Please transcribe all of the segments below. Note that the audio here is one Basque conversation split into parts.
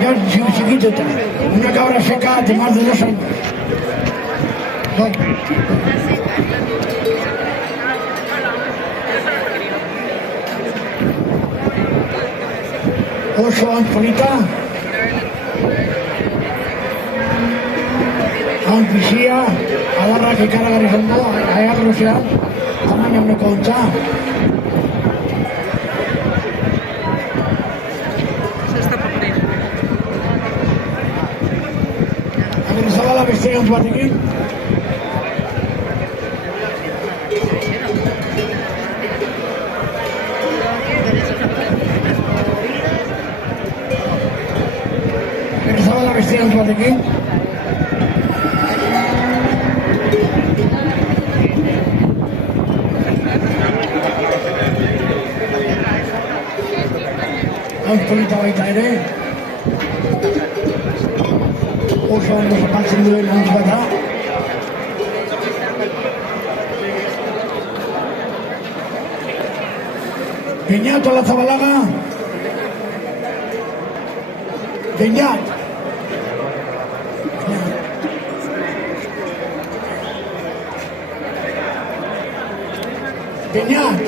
Ya chiquitita, una cabra seca de más de 2 años. Oso Antonita, Anpisia, adarrak ikaragarri zondo, aiagruzean, tamaina honeko ontza. Agrizabala beste ontz batekin. Agrizabala beste ontz batekin. Antonita baita ere, oso ondo zapaltzen duen ontz bat da. Beñat Olazabalaga, Beñat. Beñat.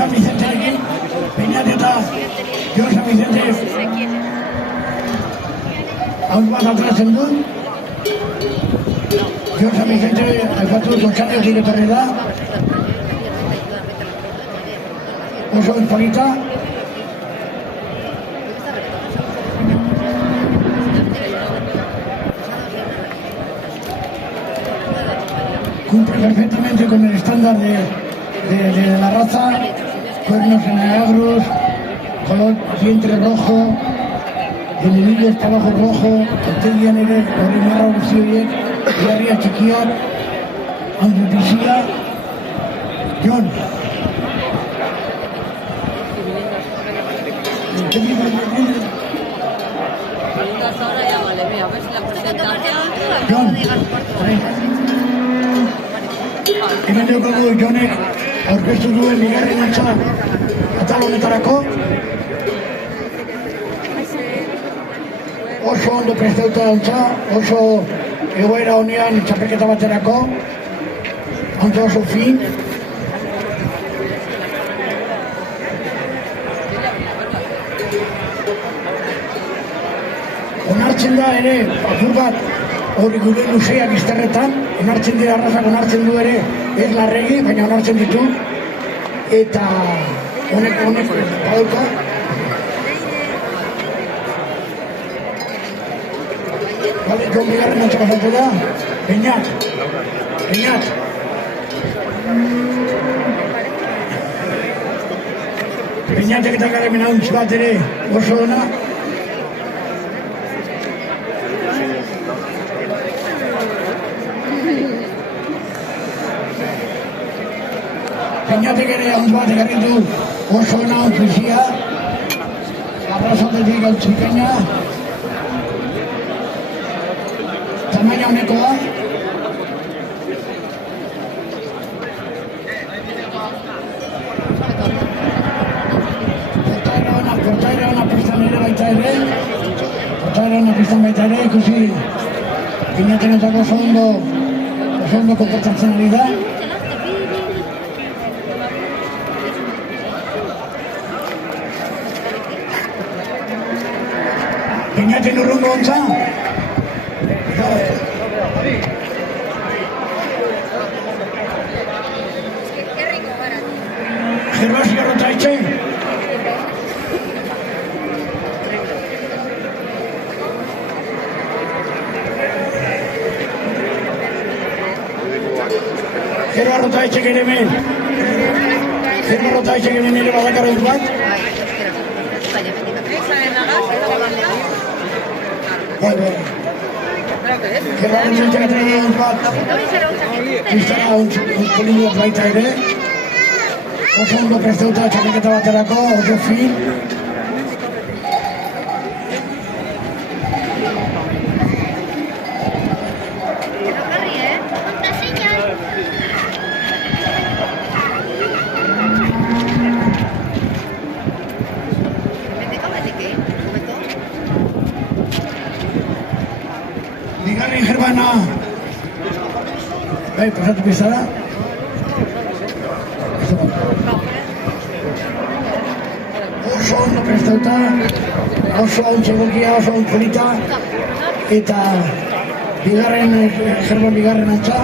San Vicente aquí, Peñateta, yo San Vicente, aún más atrás en dut, yo San Vicente, aipatu totxaneak iretorri da, oso polita, cumple perfectamente con el estándar de la raza, cuernos en aeagros, color vientre rojo, genilillos para abajo rojo, arteria nere, orimarra guztioiek, diarria txikiak, andropisia, Jon. Jon, hemen daukagu Jonek aurkeztu duen bigarren antza atal honetarako. Oso ondo prestatuta antza, oso egoera honean txapelketa baterako, antza oso fin. Onartzen da ere, apur bat, hori gure luzeak izterretan, onartzen dira arrazak onartzen du ere, ez larregi, baina onartzen ditu, eta honek badauka. Bale, Jon bigarren antza pasatu da, Beñat. Beñatek eta garamen hauntz bat ere oso ona. Beñatek ere hauntz bat ekarri du oso ona ontzizia, arrazatetik hautzikena, tamaina honekoa. Portaera ona pistan ere baita ere, ikusi Beñatenetako oso ondo konportatzen ari da. Beñaten urrungo ontza. Gervasio Rotaitxe. Gerva Rotaitxe ere hemen. Gerva Rotaitxe ere badakarra dut bat. Bai. Gerraren zentzak atrein bat, iztara untzulinuak baita ere. Oso ondo presteuta txapelketa baterako, oso fin. Bigarren Gerbana bai, pasatu bizara. Oso ondo prestauta, oso ontsegokia, oso ontpolita, eta bigarren Gerban bigarren antza.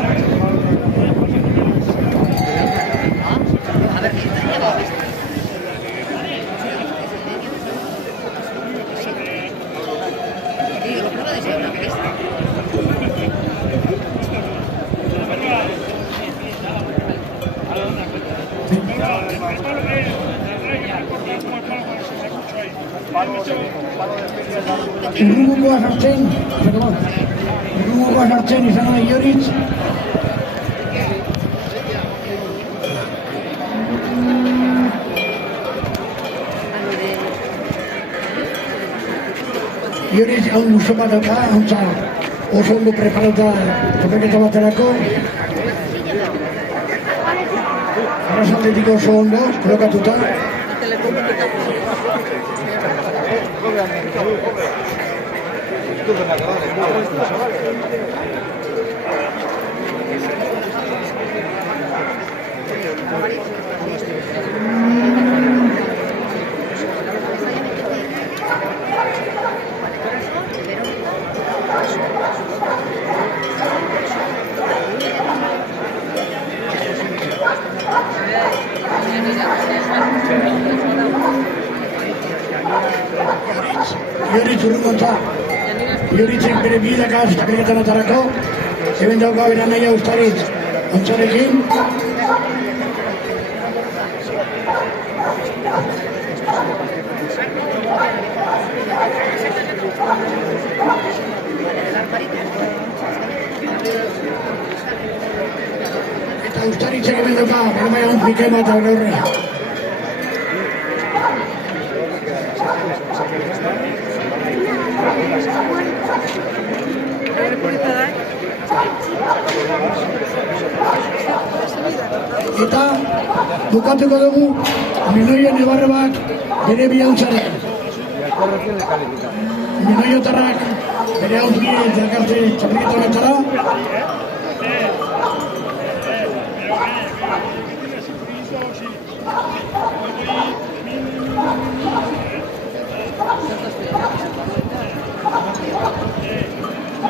Urrungokoa sartzen izan da Ioritz. Ioritz hau muso bat dauka, hauntza oso ondo preparauta topeketa baterako. Arrasaldetik oso ondo, kolokatuta. Ioritz urrungontza. Ioritzen bere bidakaz txapelketan atarako. Hemen dauka bera nahi Ustaritz ontzarekin. Eta Ustaritzek hemen dauka bere maia ontpike bat aurre. Eta bukatuko dugu Menoien Ebarrebak bere bi hauntzaren. Menoiotarrak bere hauntbide elkarte txapelketa honetara.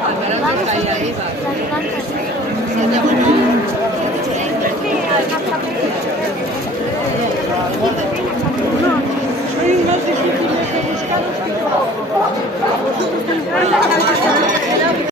Almeron está ahí arriba.